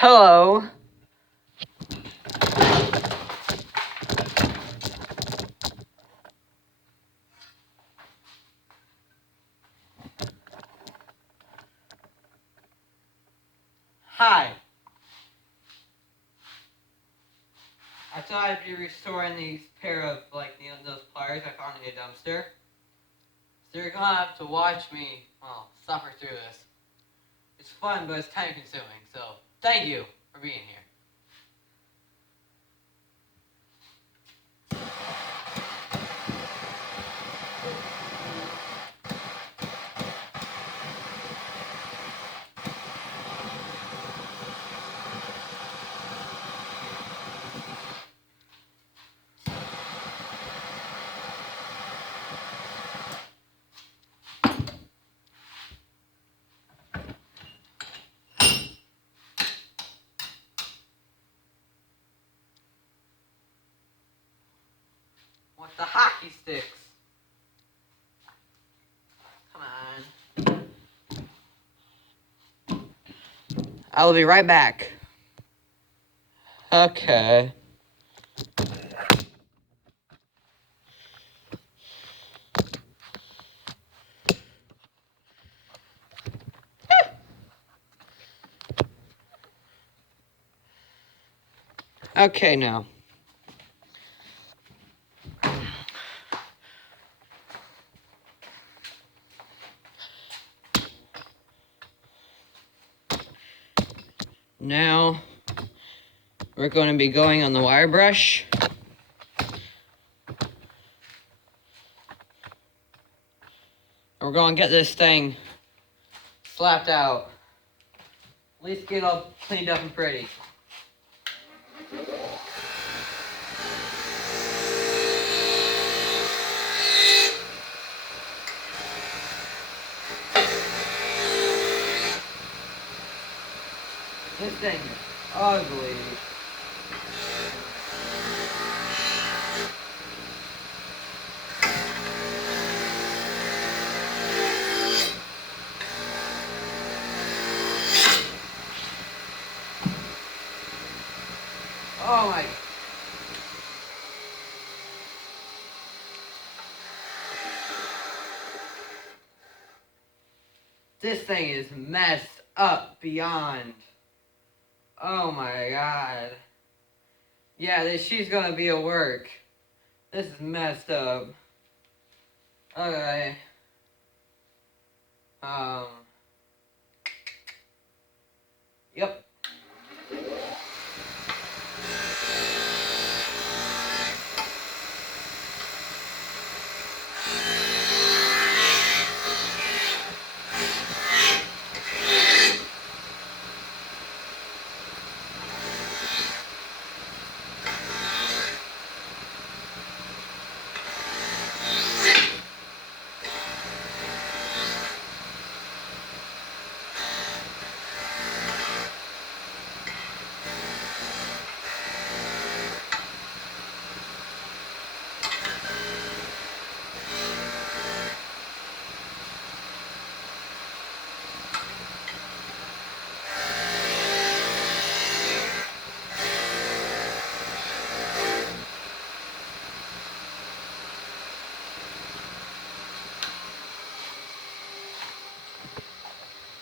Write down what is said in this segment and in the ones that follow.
Hello. Hi. I thought I'd be restoring these pair of, those pliers I found in a dumpster. So you're gonna have to watch me, suffer through this. It's fun, but it's time consuming, so thank you for being here. What the hockey sticks? Come on. I'll be right back. Okay. Okay, now. Now, we're going to be going on the wire brush. We're going to get this thing slapped out. At least get it all cleaned up and pretty. This thing is ugly. Oh my. This thing is messed up beyond. Oh my god. Yeah, this she's gonna be a work. This is messed up. Okay. Yep.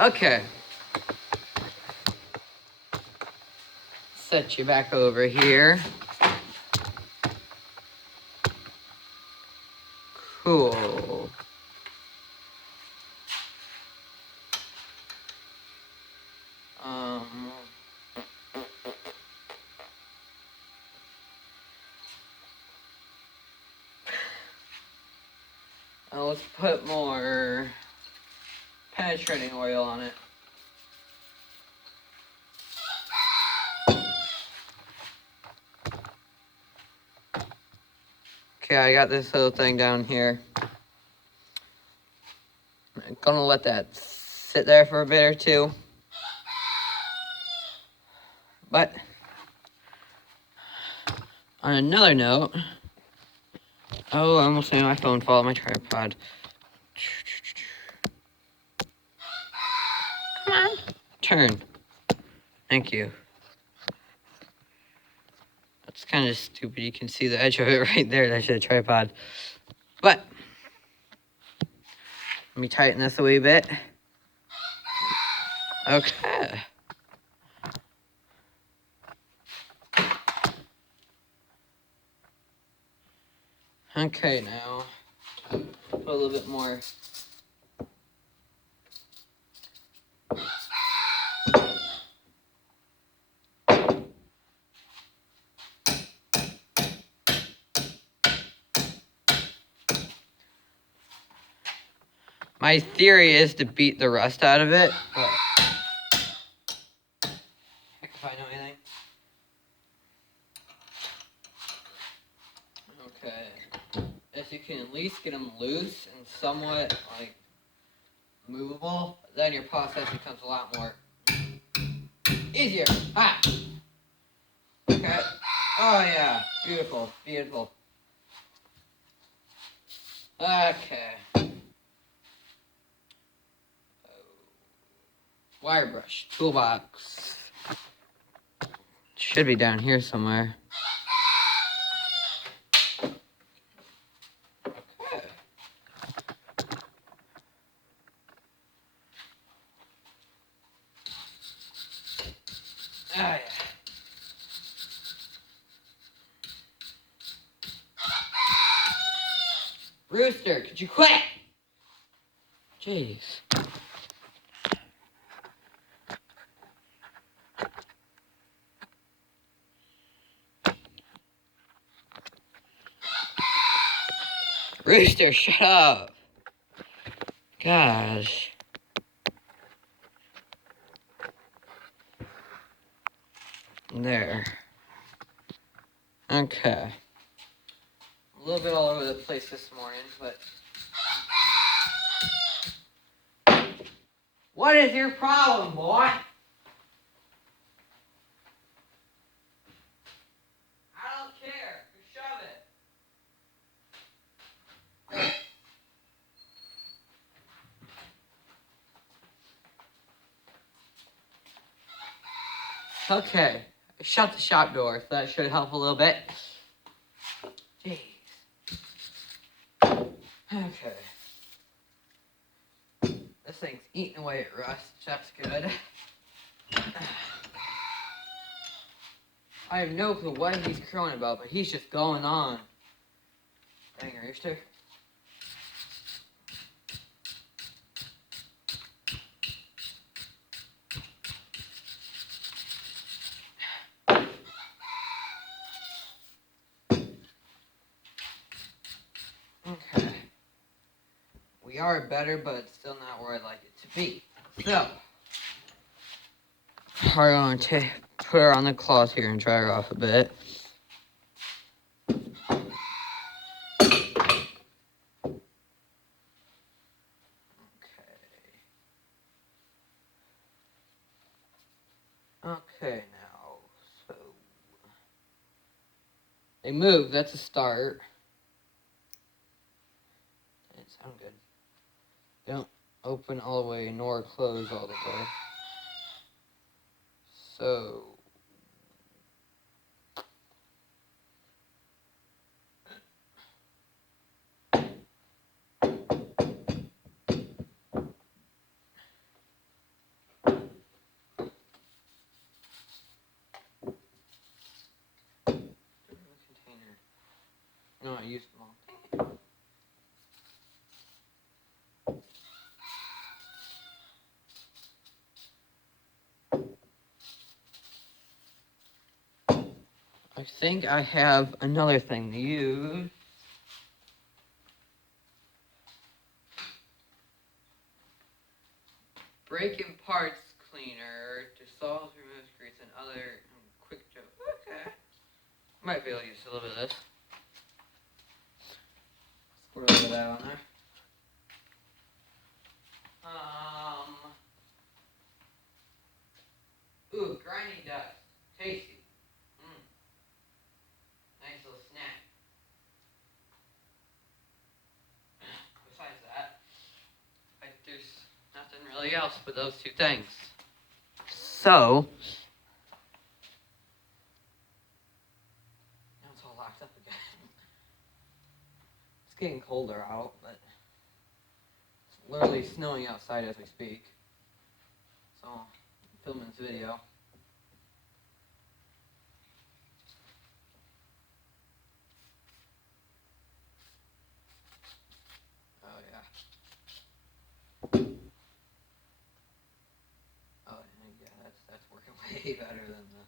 Okay. Set you back over here. Cool. Now let's put more penetrating oil on it. Okay, I got this little thing down here. I'm gonna let that sit there for a bit or two. But on another note, oh, I almost made my phone fall on my tripod. Come on. Turn. Thank you. It's kind of stupid. You can see the edge of it right there. That's a tripod. But let me tighten this a wee bit. Okay. Okay, now put a little bit more. My theory is to beat the rust out of it, but heck if I know anything. Okay. If you can at least get them loose and somewhat like movable, then your process becomes a lot more easier. Ah. Okay. Oh yeah. Beautiful. Beautiful. Okay. Wire brush. Toolbox. Should be down here somewhere. Okay. Ah, yeah. Rooster, could you quit? Jeez. Rooster, shut up. Gosh. There. Okay. A little bit all over the place this morning, but... What is your problem, boy? I don't care. Just shove it. Okay. Shut the shop door, so that should help a little bit. Jeez. Okay. This thing's eating away at rust. That's good. I have no clue what he's crowing about, but he's just going on. Dang, Rooster. Okay. We are better, but it's still not where I'd like it to be. So, we're going to put her on the cloth here and dry her off a bit. Okay, now, so... They move, that's a start. It sounds good. They don't open all the way, nor close all the way. So... Container. No, I used them all. I think I have another thing to use. Break-in parts cleaner to solve, remove grease, and other quick joke. Okay. Might be able to use a little bit of this. Squirt a little bit out on there. Ooh, grinding dust. Tasty. Nice little snack. Besides that, there's nothing really else but those two things. So, getting colder out, but it's literally snowing outside as we speak. So I'm filming this video. Oh yeah. Oh yeah, that's working way better than the.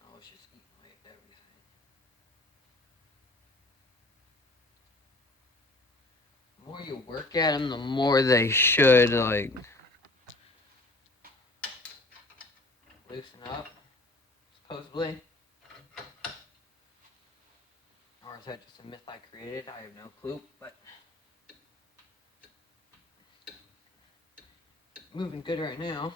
Oh, it's just eating away at everything. The more you work at them, the more they should like loosen up, supposedly. Or is that just a myth I created? I have no clue, but moving good right now.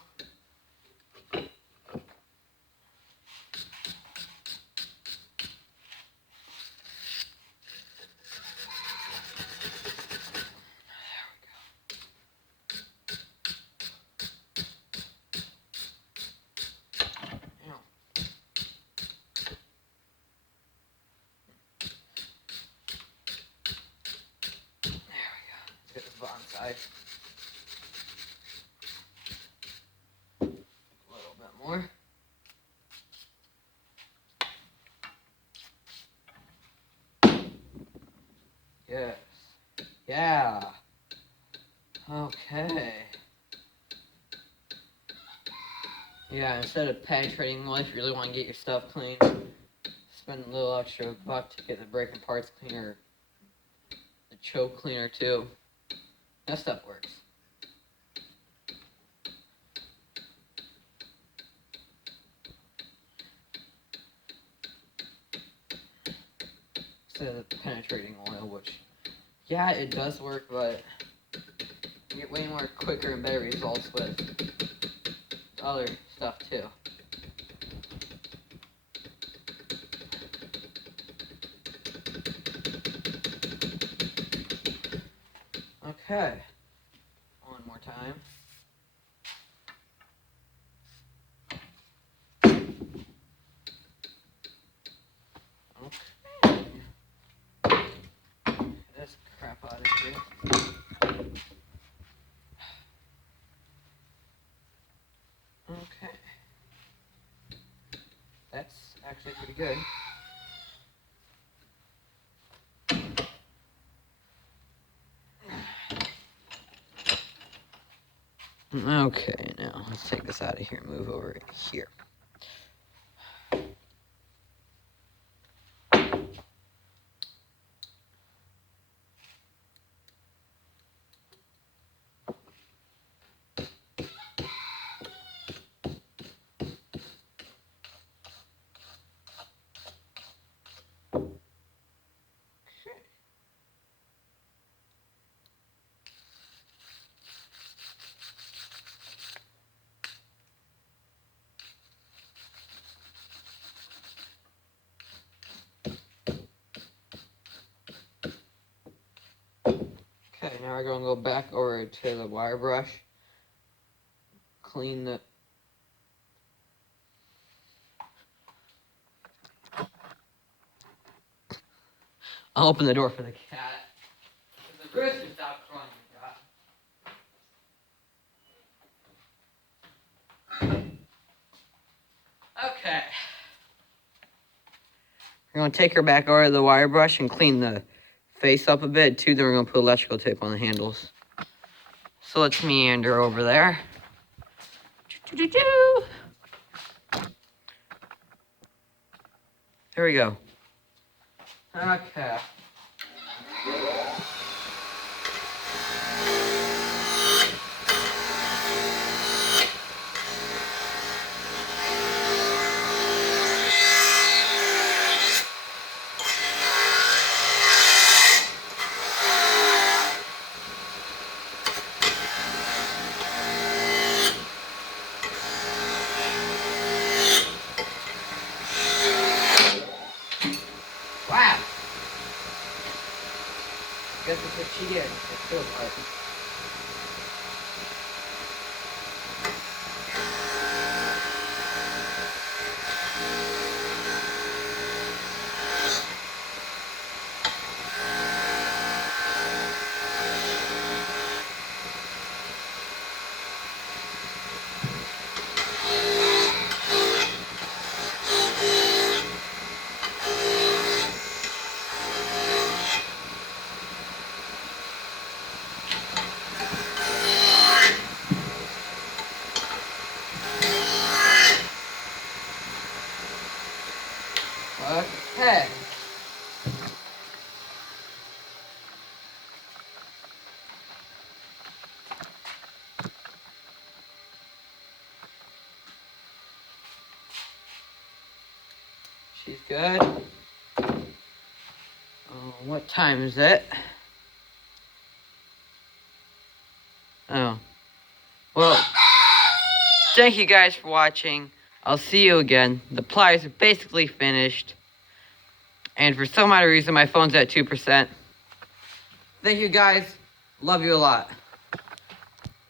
Get the bottom side. A little bit more. Yes. Yeah. Okay. Yeah, instead of penetrating one, if you really want to get your stuff clean, spend a little extra buck to get the breaking parts cleaner, the choke cleaner too. That stuff works. Instead of the penetrating oil, which, yeah, it does work, but you get way more quicker and better results with other stuff too. Okay. One more time. Okay. Get this crap out of here. Okay. That's actually pretty good. Okay, now let's take this out of here and move over here. Okay, now we're going to go back over to the wire brush. Clean the... I'll open the door for the cat. The rooster stopped crying, okay. We're going to take her back over to the wire brush and clean the face up a bit, too. Then we're going to put electrical tape on the handles. So let's meander over there. There we go. Okay. Wow. Guess that's what she did. It's still part. She's good. What time is it? Oh. Well, thank you guys for watching. I'll see you again. The pliers are basically finished. And for some odd reason, my phone's at 2%. Thank you guys. Love you a lot.